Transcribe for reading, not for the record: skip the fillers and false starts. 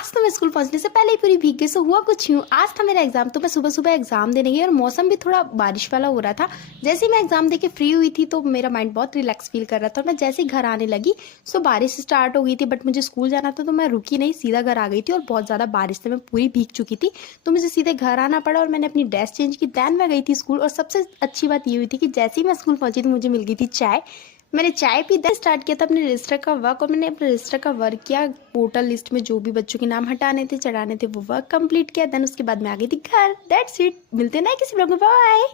आज तो मैं स्कूल पहुंचने से पहले ही पूरी भीग गई। सो हुआ कुछ यूँ, आज था मेरा एग्जाम, तो मैं सुबह सुबह एग्जाम देने गई और मौसम भी थोड़ा बारिश वाला हो रहा था। जैसे ही मैं एग्जाम दे के फ्री हुई थी तो मेरा माइंड बहुत रिलैक्स फील कर रहा था और मैं जैसे ही घर आने लगी सो बारिश स्टार्ट हो गई थी। बट मुझे स्कूल जाना था तो मैं रुकी नहीं, सीधा घर आ गई थी और बहुत ज़्यादा बारिश से मैं पूरी भीग चुकी थी। तो मुझे सीधे घर आना पड़ा और मैंने अपनी ड्रेस चेंज की, दैन मैं गई थी स्कूल। और सबसे अच्छी बात ये हुई थी कि जैसे ही मैं स्कूल पहुंची थी मुझे मिल गई थी चाय। मैंने चाय पी, देन स्टार्ट किया था अपने रजिस्टर का वर्क और मैंने अपने रजिस्टर का वर्क किया। पोर्टल लिस्ट में जो भी बच्चों के नाम हटाने थे, चढ़ाने थे, वो वर्क कंप्लीट किया। देन उसके बाद मैं आ गई थी घर। That's it. मिलते हैं ना किसी ब्लॉग में। बाय।